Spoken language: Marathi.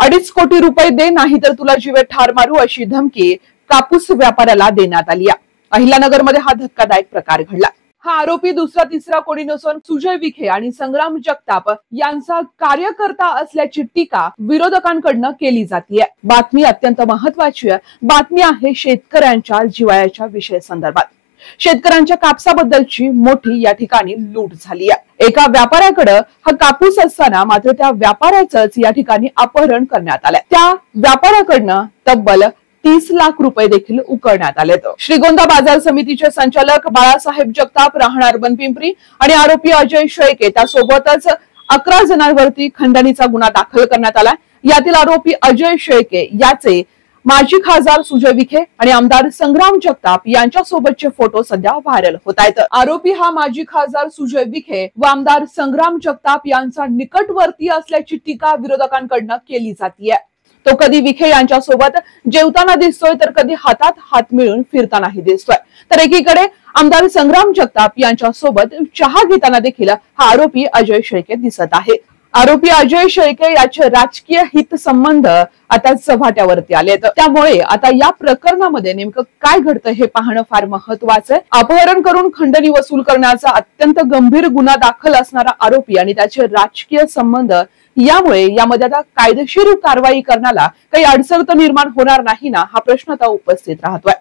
2.5 कोटी रुपये दे, नाहीतर तुला जीवे ठार मारू, अशी धमकी कापूस व्यापाऱ्याला देण्यात आली आहे. अहिल्यानगरमध्ये हा धक्कादायक प्रकार घडला. हा आरोपी दुसरा तिसरा कोणी नसून सुजय विखे आणि संग्राम जगताप यांचा कार्यकर्ता असल्याची टीका विरोधकांकडून केली जाते. बातमी अत्यंत महत्वाची आहे. बातमी आहे शेतकऱ्यांच्या जिव्हाळ्याच्या विषय संदर्भात. शेतकऱ्यांच्या कापसाबद्दलची मोठी या ठिकाणी लूट झाली आहे. एका व्यापाऱ्याकडे हा कापूस असताना मात्र त्या व्यापाऱ्याचंच या ठिकाणी अपहरण करण्यात आलंय. त्या व्यापाऱ्याकडनं तब्बल 30 लाख रुपये देखील उकळण्यात आले. श्रीगोंदा बाजार समितीचे संचालक बाळासाहेब जगताप, राहणार बनपिंपरी, आणि आरोपी अजय शेळके त्यासोबतच 11 जणांवरती खंडणीचा गुन्हा दाखल करण्यात आला. यातील आरोपी अजय शेळके याचे माजी खासदार सुजय विखे आणि आमदार संग्राम जगताप यांच्या सोबतचे फोटो सध्या व्हायरल होत आहेत. आरोपी हा माजी खासदार सुजय विखे व आमदार संग्राम जगताप यांचा निकटवर्ती असल्याची टीका विरोधकांकडून केली जाते. तो कधी विखे यांच्या सोबत जेवताना दिसतोय, तर कधी हातात हात मिळून फिरतानाही दिसतोय. तर एकीकडे आमदार संग्राम जगताप यांच्या सोबत चहा घेताना देखील हा आरोपी अजय शेळके दिसत आहे. आरोपी अजय शेळके याचे राजकीय हित संबंध आता चव्हाट्यावरती आलेत. त्यामुळे आता या प्रकरणामध्ये नेमकं काय घडतं हे पाहणं फार महत्वाचं आहे. अपहरण करून खंडणी वसूल करण्याचा अत्यंत गंभीर गुन्हा दाखल असणारा आरोपी आणि त्याचे राजकीय संबंध, यामुळे यामध्ये आता कायदेशीर कारवाई करण्याला काही अडचण तर निर्माण होणार नाही ना, हा प्रश्न आता उपस्थित राहतोय.